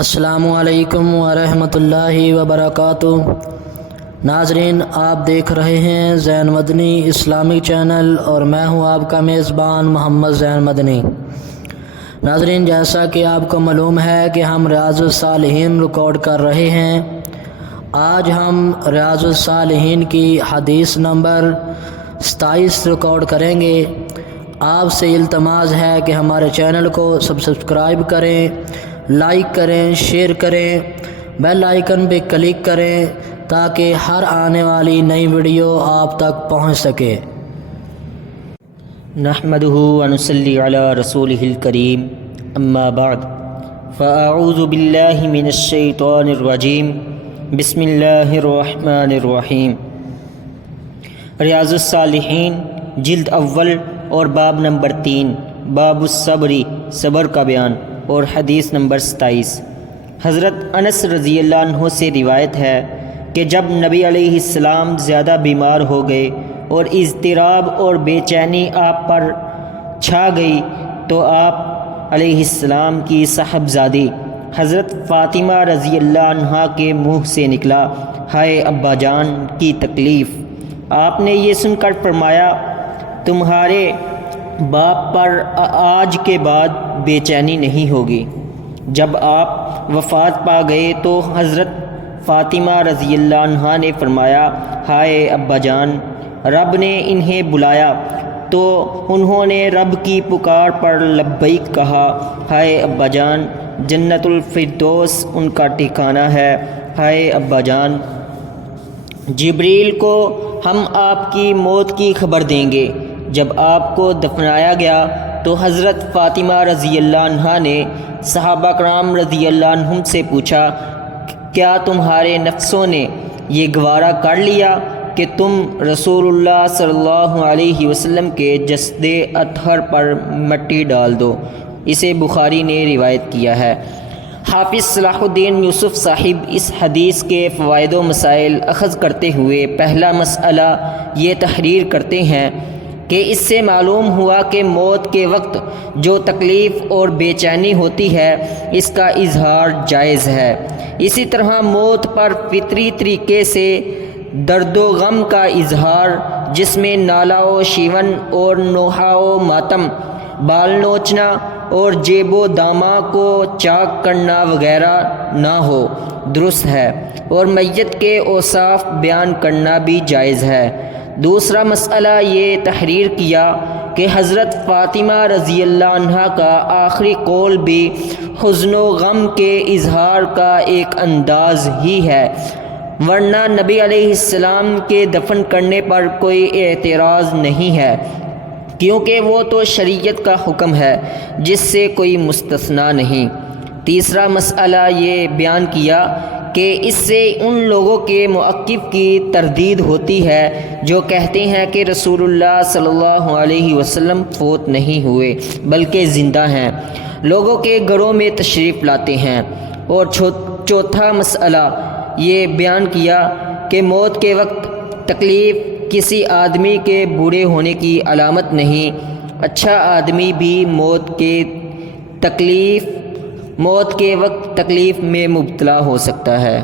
السلام علیکم ورحمۃ اللہ وبرکاتہ۔ ناظرین، آپ دیکھ رہے ہیں زین مدنی اسلامک چینل اور میں ہوں آپ کا میزبان محمد زین مدنی۔ ناظرین، جیسا کہ آپ کو معلوم ہے کہ ہم ریاض الصالحین ریکارڈ کر رہے ہیں۔ آج ہم ریاض الصالحین کی حدیث نمبر 27 ریکارڈ کریں گے۔ آپ سے التماس ہے کہ ہمارے چینل کو سبسکرائب کریں، لائک کریں، شیئر کریں، بیل آئیکن پہ کلک کریں تاکہ ہر آنے والی نئی ویڈیو آپ تک پہنچ سکے۔ نحمدہ ونصلی علی رسولہ الکریم، اما بعد فاعوذ باللہ من الشیطان الرجیم، بسم اللہ الرحمن الرحیم۔ ریاض الصالحین جلد اول اور باب نمبر 3، باب الصبری، صبر کا بیان، اور حدیث نمبر 27۔ حضرت انس رضی اللہ عنہ سے روایت ہے کہ جب نبی علیہ السلام زیادہ بیمار ہو گئے اور اضطراب اور بے چینی آپ پر چھا گئی تو آپ علیہ السلام کی صاحبزادی حضرت فاطمہ رضی اللہ عنہا کے منہ سے نکلا، ہائے ابا جان کی تکلیف۔ آپ نے یہ سن کر فرمایا، تمہارے باپ پر آج کے بعد بے چینی نہیں ہوگی۔ جب آپ وفات پا گئے تو حضرت فاطمہ رضی اللہ عنہا نے فرمایا، ہائے ابا جان، رب نے انہیں بلایا تو انہوں نے رب کی پکار پر لبیک کہا، ہائے ابا جان، جنت الفردوس ان کا ٹھکانہ ہے، ہائے ابا جان۔ جبریل کو ہم آپ کی موت کی خبر دیں گے۔ جب آپ کو دفنایا گیا تو حضرت فاطمہ رضی اللہ عنہا نے صحابہ کرام رضی اللہ عنہم سے پوچھا، کیا تمہارے نفسوں نے یہ گوارا کر لیا کہ تم رسول اللہ صلی اللہ علیہ وسلم کے جسد اطہر پر مٹی ڈال دو؟ اسے بخاری نے روایت کیا ہے۔ حافظ صلاح الدین یوسف صاحب اس حدیث کے فوائد و مسائل اخذ کرتے ہوئے پہلا مسئلہ یہ تحریر کرتے ہیں کہ اس سے معلوم ہوا کہ موت کے وقت جو تکلیف اور بے چینی ہوتی ہے اس کا اظہار جائز ہے۔ اسی طرح موت پر فطری طریقے سے درد و غم کا اظہار، جس میں نالہ و شیون اور نوحہ و ماتم، بال نوچنا اور جیب و دامہ کو چاک کرنا وغیرہ نہ ہو، درست ہے، اور میت کے اوصاف بیان کرنا بھی جائز ہے۔ دوسرا مسئلہ یہ تحریر کیا کہ حضرت فاطمہ رضی اللہ عنہا کا آخری قول بھی حزن و غم کے اظہار کا ایک انداز ہی ہے، ورنہ نبی علیہ السلام کے دفن کرنے پر کوئی اعتراض نہیں ہے، کیونکہ وہ تو شریعت کا حکم ہے جس سے کوئی مستثنیٰ نہیں۔ تیسرا مسئلہ یہ بیان کیا کہ اس سے ان لوگوں کے موقف کی تردید ہوتی ہے جو کہتے ہیں کہ رسول اللہ صلی اللہ علیہ وسلم فوت نہیں ہوئے بلکہ زندہ ہیں، لوگوں کے گھروں میں تشریف لاتے ہیں۔ اور چوتھا مسئلہ یہ بیان کیا کہ موت کے وقت تکلیف کسی آدمی کے بوڑھے ہونے کی علامت نہیں، اچھا آدمی بھی موت کے وقت تکلیف میں مبتلا ہو سکتا ہے۔